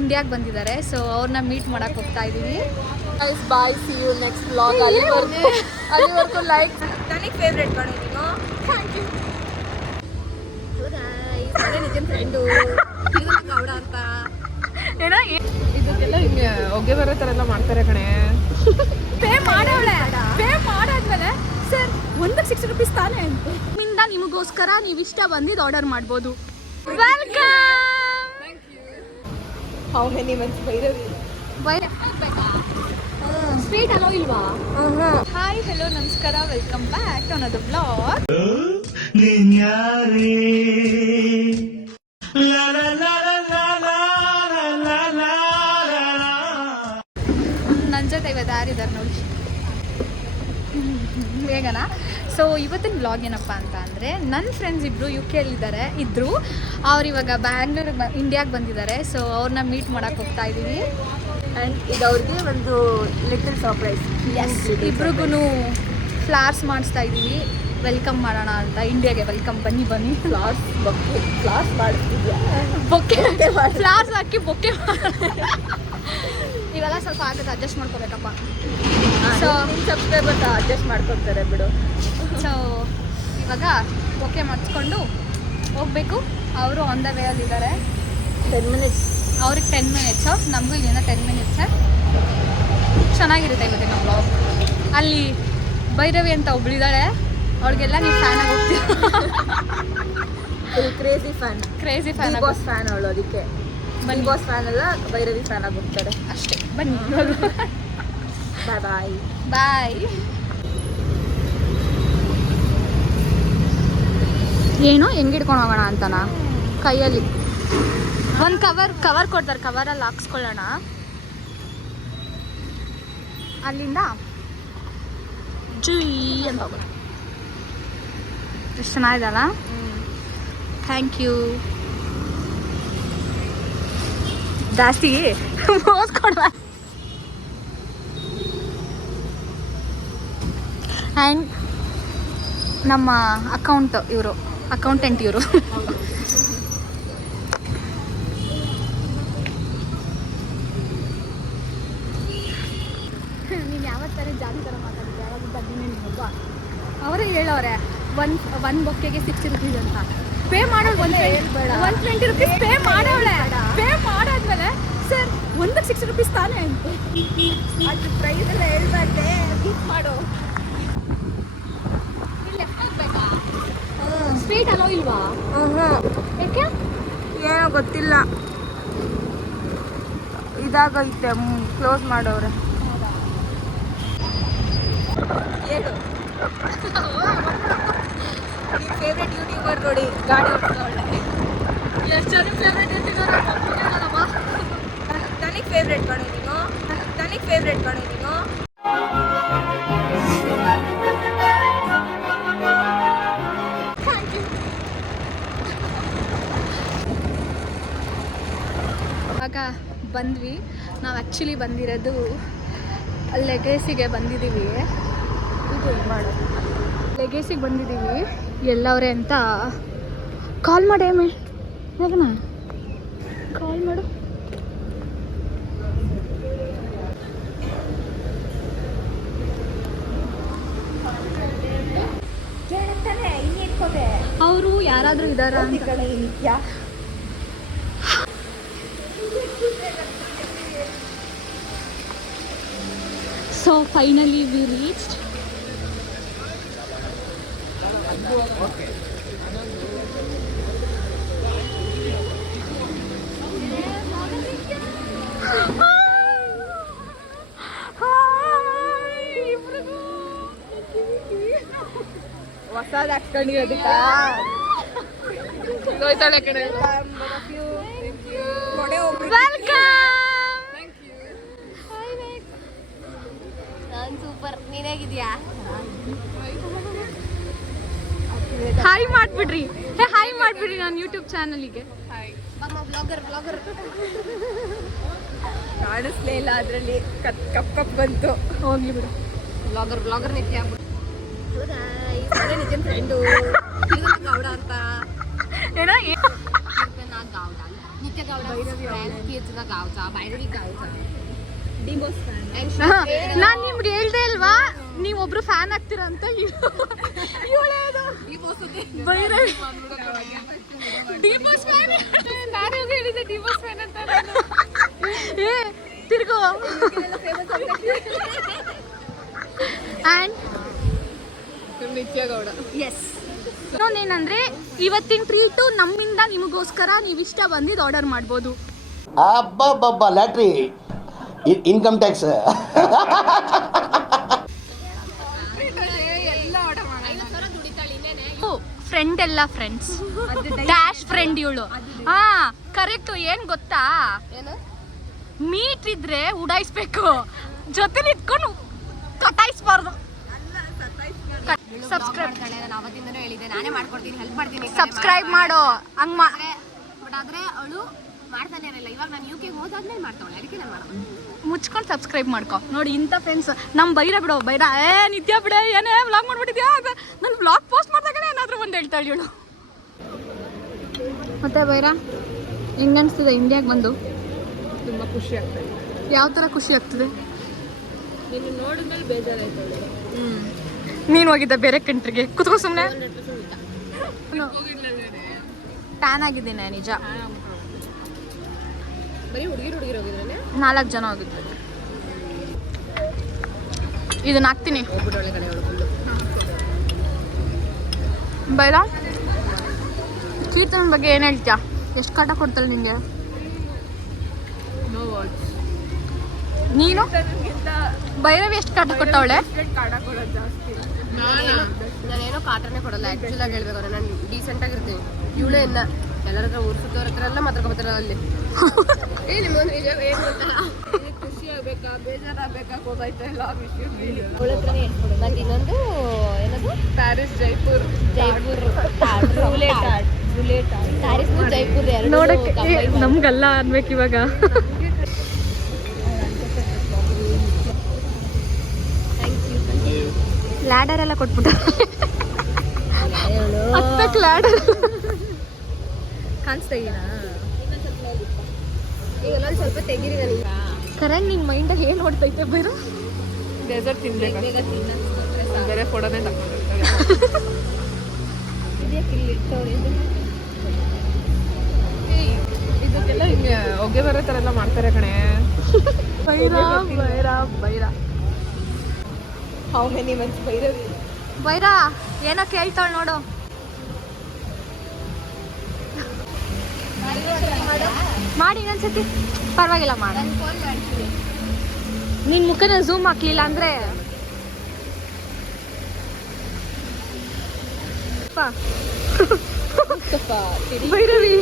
ಇಂಡಿಯಾಗೆ ಬಂದಿದ್ದಾರೆ. ಸೊ ಅವ್ರನ್ನ ಮೀಟ್ ಮಾಡಕ್ಕೆ ಹೋಗ್ತಾ ಇದ್ದೀವಿ. Bye, see you next vlog. ಅಲ್ಲಿವರೆಗೂ ಲೈಕ್ ನನಗೆ ಫೇವ್ರೇಟ್ ಕಣೆ ನೀನು. Thank you. ನಿಜನ್ ಫ್ರೆಂಡು ಗೌಡ ಅಂತ ಏನೋ ಇದಕ್ಕೆಲ್ಲ ಹಿಂಗೆ ಹೊಗೆ ಬರೋ ಥರ ಎಲ್ಲ ಮಾಡ್ತಾರೆ ಕಣೆ. ಪೇ ಮಾಡೋಳೆ. ಪೇ ಮಾಡಾದ್ಮೇಲೆ ಸರ್ 160 ರೂಪೀಸ್ ತಾನೇ ಅಂತ ನಿಮ್ಮಿಂದ ನಿಮಗೋಸ್ಕರ ನೀವು ಇಷ್ಟ ಬಂದಿದ್ದು ಆರ್ಡರ್ ಮಾಡ್ಬೋದು. Welcome. How many months Bhairavi sweet ಅಲೋ ಇಲ್ವಾ? ಹಾಯ್, ಹೆಲೋ, ನಮಸ್ಕಾರ, welcome back to another vlog. ನನ್ನ ಜೊತೆ ಇವತ್ತು ಯಾರಿದ್ದಾರೆ ನೋಡಿ, ಬೇಗನಾ. ಸೊ ಇವತ್ತಿನ ವ್ಲಾಗ್ ಏನಪ್ಪ ಅಂತ ಅಂದರೆ, ನನ್ನ ಫ್ರೆಂಡ್ಸ್ ಇಬ್ಬರು UK ಇದ್ದರು. ಅವ್ರು ಇವಾಗ ಇಂಡಿಯಾಗೆ ಬಂದಿದ್ದಾರೆ. ಸೊ ಅವ್ರನ್ನ ಮೀಟ್ ಮಾಡೋಕ್ಕೆ ಹೋಗ್ತಾ ಇದ್ದೀವಿ. ಆ್ಯಂಡ್ ಇದು ಅವ್ರಿಗೆ ಒಂದು ಲಿಟಲ್ ಸರ್ಪ್ರೈಸ್. ಇಬ್ರಿಗೂ ಫ್ಲಾರ್ಸ್ ಮಾಡಿಸ್ತಾ ಇದ್ದೀವಿ, ವೆಲ್ಕಮ್ ಮಾಡೋಣ ಅಂತ. ಇಂಡಿಯಾಗೆ ವೆಲ್ಕಮ್, ಬನ್ನಿ ಬನ್ನಿ. ಫ್ಲಾಸ್ ಮಾಡ್ತಿದ್ಯಾ? ಬೊಕ್ಕೆ ಫ್ಲಾರ್ಸ್ ಹಾಕಿ ಬೊಕ್ಕೆ ಇವೆಲ್ಲ ಸ್ವಲ್ಪ ಆಗುತ್ತೆ, ಅಡ್ಜಸ್ಟ್ ಮಾಡ್ಕೋಬೇಕಪ್ಪ. ಸೊ ಸಬ್ಸ್ಕ್ರೈಬರ್ಸ್ ಅಡ್ಜಸ್ಟ್ ಮಾಡ್ಕೊತಾರೆ ಬಿಡು. ಸೊ ಇವಾಗ ಬೊಕ್ಕೆ ಮಾಡಿಸ್ಕೊಂಡು ಹೋಗಬೇಕು. ಅವರು ಆನ್ ದ ವೇ ಅಲ್ಲಿದ್ದಾರೆ. 10 minutes. ಅವ್ರಿಗೆ 10 minutes, ನಮಗೂ ಇಲ್ಲಿಂದ 10 minutes. ಚೆನ್ನಾಗಿರುತ್ತೆ ಇವತ್ತಿನ ವ್ಲಾಗ್. ಅಲ್ಲಿ ಭೈರವಿ ಅಂತ ಒಬ್ಳಿದ್ದಾಳೆ, ಅವಳಿಗೆಲ್ಲ ನೀವು ಫ್ಯಾನ್ ಆಗಿ ಹೋಗ್ತೀರ. ಕ್ರೇಜಿ ಫ್ಯಾನ್ ಬಾಸ್ ಫ್ಯಾನ್ ಅವಳು. ಅದಕ್ಕೆ ಬನ್ನಿ ಬಾಸ್ ಫ್ಯಾನ್ ಅಲ್ಲ, ಭೈರವಿ ಫ್ಯಾನ್ ಆಗಿ ಹೋಗ್ತಾರೆ ಅಷ್ಟೇ. ಬನ್ನಿ. ಬಾಯ್ ಬಾಯ್ ಬಾಯ್. ಏನು ಹೆಂಗೆ ಹಿಡ್ಕೊಂಡು ಹೋಗೋಣ ಅಂತನಾ? ಕೈಯಲ್ಲಿ ಒಂದು ಕವರ್ ಕೊಡ್ತಾರೆ, ಕವರಲ್ಲಿ ಹಾಕ್ಸ್ಕೊಳ್ಳೋಣ. ಅಲ್ಲಿಂದ ಜುಯ್ ಅಂತ ಹೋಗೋಣ. ಎಷ್ಟು ಚೆನ್ನಾಗಿದಲ್ಲ. Thank you. ಜಾಸ್ತಿ ಓದ್ಕೊಡ್ಬ. ಆ್ಯಂಡ್ ನಮ್ಮ ಅಕೌಂಟೆಂಟ್ ಇವರು. ನೀನು ಯಾವತ್ತಾರೆ ಜಾಲಿ ಥರ ಮಾತಾಡಿದ್ದೆ, ಯಾವಾಗ ಬಂದಿನಿ ನೀನೊಬ್ಬ. ಅವರೇ ಹೇಳೋರೆ ಒನ್ ಬೊಕ್ಕೆಗೆ 60 ರೂಪೀಸ್ ಅಂತ. ಪೇ ಮಾಡೋದು 120 ರೂಪೀಸ್ ಪೇ ಮಾಡೋಳೆ. ಪೇ ಮಾಡಾದ್ಮೇಲೆ ಸರ್ 160 ರೂಪೀಸ್ ತಾನೇ ಅಂತ. ಅದು ಪ್ರೈಸ್ ಎಲ್ಲ ಹೇಳ್ಬಾರ್ದೆ, ಬುಕ್ ಮಾಡು. ಇಲ್ಲಿ ಬೇಕಾ? ಸ್ವೀಟ್ ಅಲೋ ಇಲ್ವಾ? ಯಾಕೆ? ಏನೋ ಗೊತ್ತಿಲ್ಲ, ಇದಾಗೈತೆ, ಕ್ಲೋಸ್ ಮಾಡೋರೆ. ಹೇಳು, ನಿನ್ನ ಫೇವ್ರೆಟ್ ಯೂಟ್ಯೂಬರ್ ನೋಡಿ ಗಾಡಿ ಓಡಿಸೋಳೆ. ಎಷ್ಟು ಜನ ಫೇವ್ರೆಟ್ ಯೂಟ್ಯೂಬರ್? ನನಗೆ ಫೇವ್ರೆಟ್ ಕಣೆ ನೀನು. Thank you. ಆಗ ಬಂದ್ವಿ. ನಾವು ಆ್ಯಕ್ಚುಲಿ ಬಂದಿರೋದು ಲೆಗೇಸಿಗೆ ಬಂದಿದ್ದೀವಿ. ಲೆಗೇಸಿಗೆ ಬಂದಿದ್ದೀವಿ. ಎಲ್ಲವ್ರೆ ಅಂತ ಕಾಲ್ ಮಾಡಿ. ಬೇಗನಾ ಕಾಲ್ ಮಾಡು. ಅವರು ಯಾರಾದರೂ ಇದ್ದಾರಾ ಅಂತ. So finally we reached. ಹೊಸದು ಹಾಕ್ಕೊಂಡಿರೋದಕ್ಕ ಹೋಯ್ತಾಳೆ ಕಡೆ. ಸೂಪರ್. ನೀನಾಗಿದ್ಯಾ? ಹಾಯ್ ಮಾಡಿಬಿಡ್ರಿ. ಹಾಯ್ ಮಾಡಿಬಿಡ್ರಿ ನನ್ನ ಯೂಟ್ಯೂಬ್ ಚಾನಲಿಗೆ. ಬ್ಲಾಗರ್ ಕಾಣಿಸ್ಲೇ ಇಲ್ಲ, ಅದರಲ್ಲಿ ಕಪ್ ಬಂತು. ಹೋಗ್ಲಿ ಬಿಡು. ಬ್ಲಾಗರ್ ನಿತ್ಯ ನಿಜನ್ ಫ್ರೆಂಡು ಗೌಡ ಅಂತ. ಏನೋ नित्य गावडा कीर्तना गावचा भैरवी गावचा ಡಿವೋರ್ಸ್ ನಾನು ನಿಮ್ಗೆ ಹೇಳ್ದೆ ಅಲ್ವಾ ನೀವೊಬ್ರು ಫ್ಯಾನ್ ಆಗ್ತೀರಾ ಅಂತ ಭೈರವಿ ಡಿವೋರ್ಸ್ ಫ್ಯಾನ್ ನಾನು ಹೇಳಿದ್ದೆ ಡಿವೋರ್ಸ್ ಫ್ಯಾನ್ ಅಂತ ಏ ತಿರ್ಗೋ ಆ್ಯಂಡ್ ನಿತ್ಯ ಗೌಡ ಎಸ್ ಇನ್ನೊಂದೇನಂದ್ರೆ ಇವತ್ತಿನ ಟ್ರೀಟು ನಮ್ಮಿಂದ ನಿಮಗೋಸ್ಕರ ನೀವು ಇಷ್ಟ ಬಂದಿದ್ದು ಆರ್ಡರ್ ಮಾಡ್ಬೋದು. ಅಬ್ಬಬ್ಬಬ್ಬ ಲ್ಯಾಟ್ರಿ ಇನ್ಕಮ್ ಟ್ಯಾಕ್ಸ್ ಫ್ರೆಂಡ್ ಎಲ್ಲ ಫ್ರೆಂಡ್ಸ್ ಡ್ಯಾಶ್ ಫ್ರೆಂಡ್ ಇವಳು. ಹಾ ಕರೆಕ್ಟ್. ಏನ್ ಗೊತ್ತಾ, ಮೀಟ್ ಇದ್ರೆ ಉಡಾಯಿಸ್ಬೇಕು, ಜೊತೆ ನಿಂತ್ಕೊಂಡು ಕಟಾಯಿಸ್ಬಾರ್ದು. ಸಬ್ಸ್ಕ್ರೈಬ್ ಮಾಡೋ ಹಂಗ ಬಟ್ ಆದ್ರೆ ಅವಳು ಮಾಡ್ತಾನೆ ಇರಲಿಲ್ಲ. ಇವಾಗ ನಾನು UK ಹೋದಾದ್ಮೇಲೆ ಮಾಡ್ತಾವಳೆ, ಅದಕ್ಕೆ ನಾನು ಮಾಡೋದು. ಮುಚ್ಕೊಂಡು ಸಬ್ಸ್ಕ್ರೈಬ್ ಮಾಡ್ಕೊ. ನೋಡಿ ಇಂಥ ಫ್ರೆಂಡ್ಸ್ ನಮ್ಮ ಬೈರ ಬಿಡೋ ಬೈರ ನಿತ್ಯ ಬಿಡ ಏನೇ ವ್ಲಾಗ್ ಮಾಡ್ಬಿಟ್ಟಿದ್ಯಾ, ನಾನು ವ್ಲಾಗ್ ಪೋಸ್ಟ್ ಮಾಡಿದಾಗ ಏನಾದರೂ ಒಂದು ಹೇಳ್ತಾಳೆ ಇವಳು. ಮತ್ತೆ ಬೈರ ಹೆಂಗೆ ಅನಿಸ್ತದೆ ಇಂಡಿಯಾಗೆ ಬಂದು? ತುಂಬ ಖುಷಿ ಆಗ್ತದೆ. ಯಾವ ಥರ ಖುಷಿ ಆಗ್ತದೆ? ನೀನು ನೋಡಿದ್ಮೇಲೆ ಬೇಜಾರಾಯ್ತು. ನೀನು ಹೋಗಿದ್ದೆ ಬೇರೆ ಕಂಟ್ರಿಗೆ, ಕುತ್ಕೋ ಸುಮ್ಮನೆ. ಟ್ಯಾನ್ ಆಗಿದ್ದೇನೆ ನಿಜ. ಬರೀ ಹುಡುಗಿರು ಹೋಗಿದ್ರೆ 4 ಜನ ಹೋಗಿದ್ದೆ. ಇದನ್ನ ಹಾಕ್ತೀನಿ ಬೈರ. ಕೀರ್ತನ ಬಗ್ಗೆ ಏನು ಹೇಳ್ತೀಯಾ? ಎಷ್ಟು ಕಾಟ ಕೊಡ್ತಾಳೆ ನಿಂಗೆ? ನೀನು ಭೈರವಿ ಎಷ್ಟು ಕಾಟ ಕೊಟ್ಟವಳೆ? ನಾನೇನೋ ಕಾಟನೇ ಕೊಡಲ್ಲ. ಆ್ಯಕ್ಚುಲಾಗಿ ಹೇಳ್ಬೇಕಾದ್ರೆ ನಾನು ಡೀಸೆಂಟಾಗಿರ್ತೀನಿ. ಇವಳೇ ಇನ್ನ ಎಲ್ಲರ ಹತ್ರ ಊರು ಸುತ್ತೋರ ಹತ್ರ ಎಲ್ಲ ಮಾತಾಡ್ಕೊತಾರ ಅಲ್ಲಿ. ನಿಮ್ಗೊಂದು ಏನು ಗೊತ್ತಲ್ಲ, ಖುಷಿ ಆಗ್ಬೇಕಾ ಬೇಜಾರಾಗಬೇಕಾ ಗೊತ್ತಾಯ್ತಾ ಇಲ್ಲ ಆ ವಿಷಯ. ಮತ್ತು ಇನ್ನೊಂದು ಏನದು ಪ್ಯಾರಿಸ್ ಜೈಪುರ್ ಪ್ಯಾರಿಸ್ ಜೈಪುರ್ ನೋಡಕ್ಕೆ ನಮ್ಗಲ್ಲ ಅನ್ಬೇಕು ಇವಾಗ. ಲ್ಯಾಡರ್ ಎಲ್ಲ ಕೊಟ್ಬಿಟ್ಟ. ಹತ್ತಕ್ಕೆ ಲ್ಯಾಡರ್ ಕಾಣಿಸ್ತಾ ಇದೀನಾ? ಈಗ ನಾನು ಸ್ವಲ್ಪ ತೆಗೀರಿ ನನಗೆ. ಕರೆಂಟ್ ನಿನ್ನ ಮೈಂಡಲ್ಲಿ ಏನು ಓಡ್ತೈತೆ ಬೈರು? ಡೆಸರ್ಟ್ ತಿನ್ಬೇಕು ಬೇರೆ ಫೋಟೋನೇ ತಗೊಂಡಿರ್ತಾರೆ. ಇದಕ್ಕೆಲ್ಲ ಹಿಂಗೆ ಹೊಗೆ ಬರೋ ಥರ ಎಲ್ಲ ಮಾಡ್ತಾರೆ ಕಣೆ. Byra Byra Byra how many months Bhairavi Byra ಏನೋ ಕೇಳ್ತಾಳೆ ನೋಡು. ಮಾಡಿ ಇನ್ನೊಂದ್ಸತಿ. ಪರವಾಗಿಲ್ಲ ಮಾಡ. ನಿನ್ನ ಮುಖನ ಝೂಮ್ ಹಾಕ್ಲಿಲ್ಲ ಅಂದ್ರೆ Bhairavi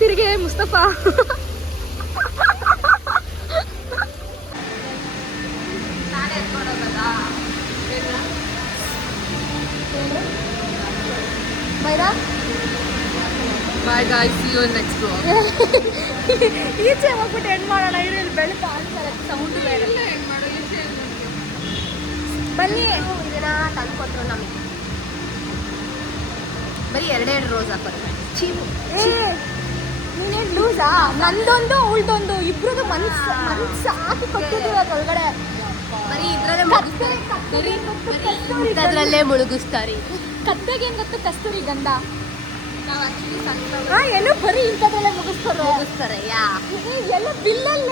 ತಿರುಗೆ Mustafa. Byra Bye guys, see you in next vlog. ಈಚೆ ಹೋಗ್ಬಿಟ್ಟು ಎಂಡ್ ಮಾಡೋಣ. ಇಲ್ಲಿ ಬೆಳಕು ಕಾಣಿಸಲ್ಲ, ಸೌಂಡ್ ಬೇರೆ. ಬನ್ನಿ. ಇದನ್ನ ತಂದ್ಕೊಟ್ರು ನಮಗೆ. ಬರೀ 2 ರೋಸ್ ಹಾಕೋದು. ನೀನೇನು ಲೂಸಾ? ನಂದೊಂದು ಅವಳ್ದೊಂದು ಇಬ್ರದ್ದು ಮನ್ಸು ಹಾಕಿ ಕೊಟ್ಟಿದ್ದೀರ ಒಳಗಡೆ. ಬರೀ ಇದ್ರಲ್ಲೇ ಮುಳುಗಿಸ್ತಾರೆ. ಕತ್ತೆಗೆ ಏನು ಗೊತ್ತು? ಕಸ್ತೂರಿ ಗಂಧ. ಎಲ್ಲೋ ಬರೀ ಇಂಥದ್ದೆಲ್ಲ ಮುಗಿಸ್ತಾರೆ. ಎಲ್ಲ ಬಿಲ್ಲಲ್ಲ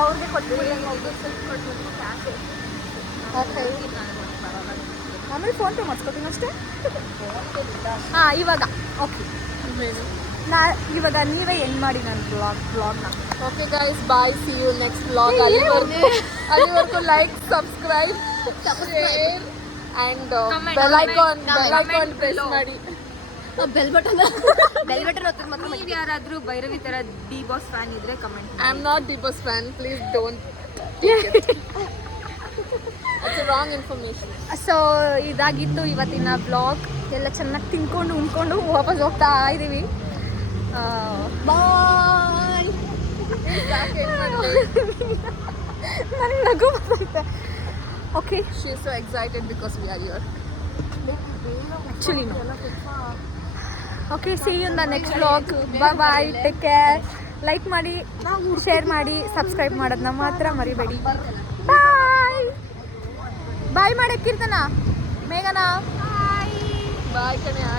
ಅವ್ರಿಗೆ ಕೊಟ್ಬಿಡಿ. ಆಮೇಲೆ ಫೋನ್ ಪೇ ಮಾಡಿಸ್ಕೊತೀನಿ ಅಷ್ಟೇ. ಹಾಂ ಇವಾಗ ಓಕೆ. ಇವಾಗ ನೀವೇ ಎಂಡ್ ಮಾಡಿ ನನ್ನ ಬ್ಲಾಗ್ನ. Okay guys, bye, see you next blog. ಅಲ್ಲಿವರೆಗೂ like, subscribe, share and bell icon press ಮಾಡಿ. ಬೆಲ್ ಬಟನ್ ಒತ್ತಿದ ಮಾತ್ರ. ನೀವು ಯಾರಾದರೂ ಭೈರವಿ ಥರ ಡಿ ಬಾಸ್ ಫ್ಯಾನ್ ಇದ್ರೆ comment. I am not D boss fan, please don't. It's a wrong information. So ಇದಾಗಿತ್ತು ಇವತ್ತಿನ ಬ್ಲಾಗ್. ಎಲ್ಲ ಚೆನ್ನಾಗಿ ತಿನ್ಕೊಂಡು ಉಣ್ಕೊಂಡು ವಾಪಸ್ ಹೋಗ್ತಾ ಇದ್ದೀವಿ. ಬಾಯ್. ನನಗೆ ನಗು ಬರ್ತೈತೆ. Okay She's so excited because we are here. Actually okay see you in the next vlog bye bye take care like ಮಾಡಿ ಶೇರ್ ಮಾಡಿ ಸಬ್ಸ್ಕ್ರೈಬ್ ಮಾಡೋದನ್ನ ಮಾತ್ರ ಮರಿಬೇಡಿ ಬಾಯ್ ಬಾಯ್ ಮಾಡಕ್ಕೆ ಕೀರ್ತನ ಮೇಘನಾ Bye, Kanya.